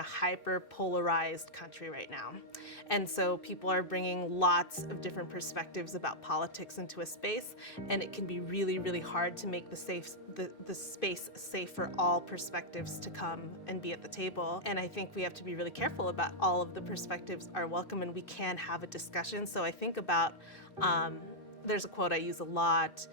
a hyper polarized country right now. And so people are bringing lots of different perspectives about politics into a space, and it can be really, really hard to make the space safe for all perspectives to come and be at the table. And I think we have to be really careful about all of the perspectives are welcome and we can have a discussion. So I think about, there's a quote I use a lot,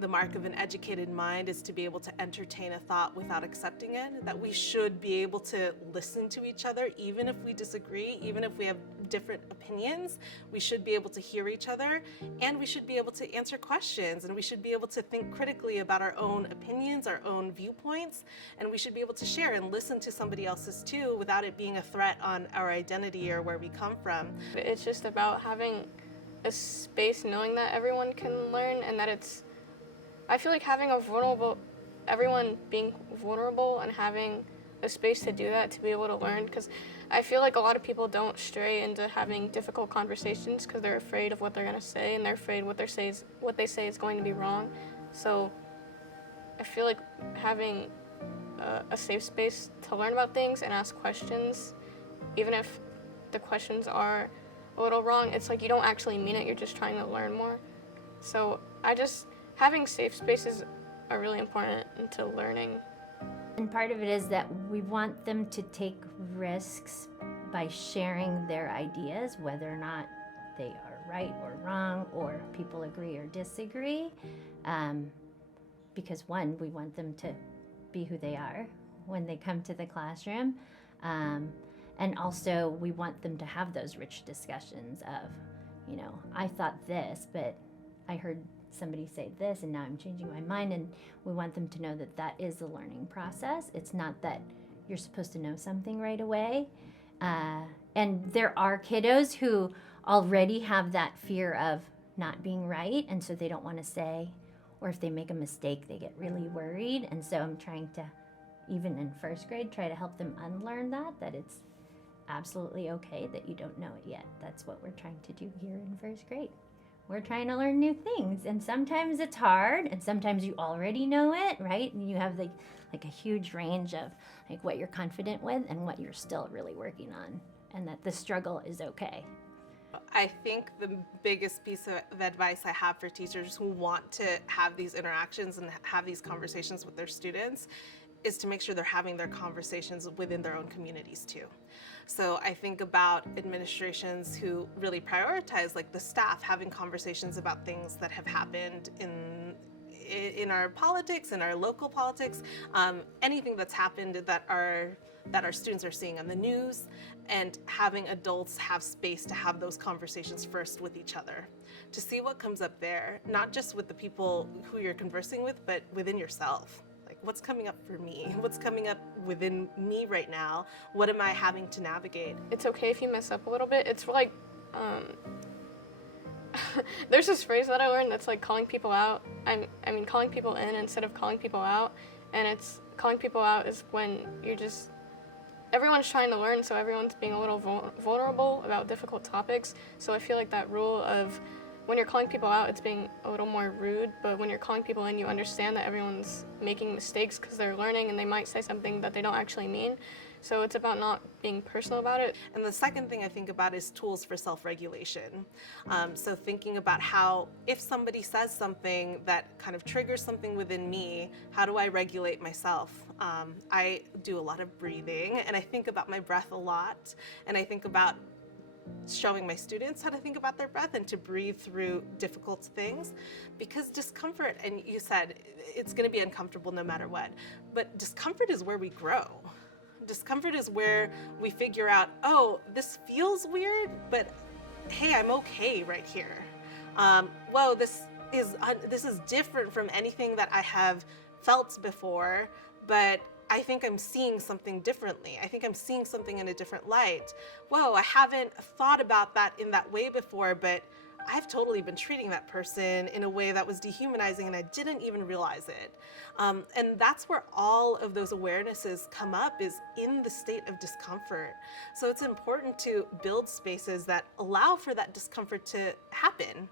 the mark of an educated mind is to be able to entertain a thought without accepting it, that we should be able to listen to each other, even if we disagree, even if we have different opinions, we should be able to hear each other, and we should be able to answer questions, and we should be able to think critically about our own opinions, our own viewpoints, and we should be able to share and listen to somebody else's too without it being a threat on our identity or where we come from. It's just about having a space, knowing that everyone can learn, and that I feel like having everyone being vulnerable and having a space to do that, to be able to learn, because I feel like a lot of people don't stray into having difficult conversations because they're afraid of what they're going to say, and they're afraid what they say is going to be wrong. So I feel like having a safe space to learn about things and ask questions, even if the questions are a little wrong, it's like you don't actually mean it, you're just trying to learn more. So having safe spaces are really important into learning. And part of it is that we want them to take risks by sharing their ideas, whether or not they are right or wrong, or people agree or disagree. Because one, we want them to be who they are when they come to the classroom. And also we want them to have those rich discussions of, I thought this, but I heard somebody say this and now I'm changing my mind, and we want them to know that that is a learning process. It's not that you're supposed to know something right away. And there are kiddos who already have that fear of not being right, and so they don't want to say, or if they make a mistake, they get really worried. And so I'm trying to, even in first grade, try to help them unlearn that it's absolutely okay that you don't know it yet. That's what we're trying to do here in first grade. We're trying to learn new things, and sometimes it's hard, and sometimes you already know it, right? And you have like a huge range of like what you're confident with and what you're still really working on, and that the struggle is okay. I think the biggest piece of advice I have for teachers who want to have these interactions and have these conversations with their students is to make sure they're having their conversations within their own communities too. So I think about administrations who really prioritize, like the staff having conversations about things that have happened in our politics, in our local politics, anything that's happened that our students are seeing on the news, and having adults have space to have those conversations first with each other, to see what comes up there, not just with the people who you're conversing with, but within yourself. Like, what's coming up for me? What's coming up within me right now? What am I having to navigate? It's okay if you mess up a little bit. It's like, there's this phrase that I learned that's like calling people out. I mean calling people in instead of calling people out. And it's calling people out is when everyone's trying to learn, so everyone's being a little vulnerable about difficult topics. So I feel like that rule of when you're calling people out, it's being a little more rude, but when you're calling people in, you understand that everyone's making mistakes because they're learning and they might say something that they don't actually mean. So it's about not being personal about it. And the second thing I think about is tools for self-regulation. So thinking about how, if somebody says something that kind of triggers something within me, how do I regulate myself? I do a lot of breathing, and I think about my breath a lot, and I think about showing my students how to think about their breath and to breathe through difficult things, because discomfort, and you said it's going to be uncomfortable no matter what, but discomfort is where we grow. Discomfort is where we figure out, oh, this feels weird, but hey, I'm okay right here. Whoa, this is different from anything that I have felt before, but I think I'm seeing something differently. I think I'm seeing something in a different light. Whoa, I haven't thought about that in that way before, but I've totally been treating that person in a way that was dehumanizing and I didn't even realize it. And that's where all of those awarenesses come up, is in the state of discomfort. So it's important to build spaces that allow for that discomfort to happen.